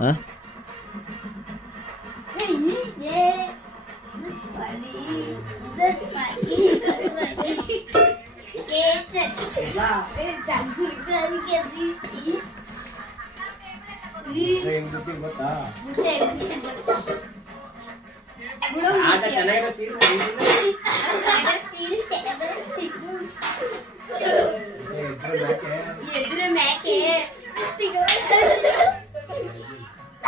ಹಾ Yeah. That's funny. That's funny. That's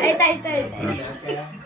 Ahí está, ahí.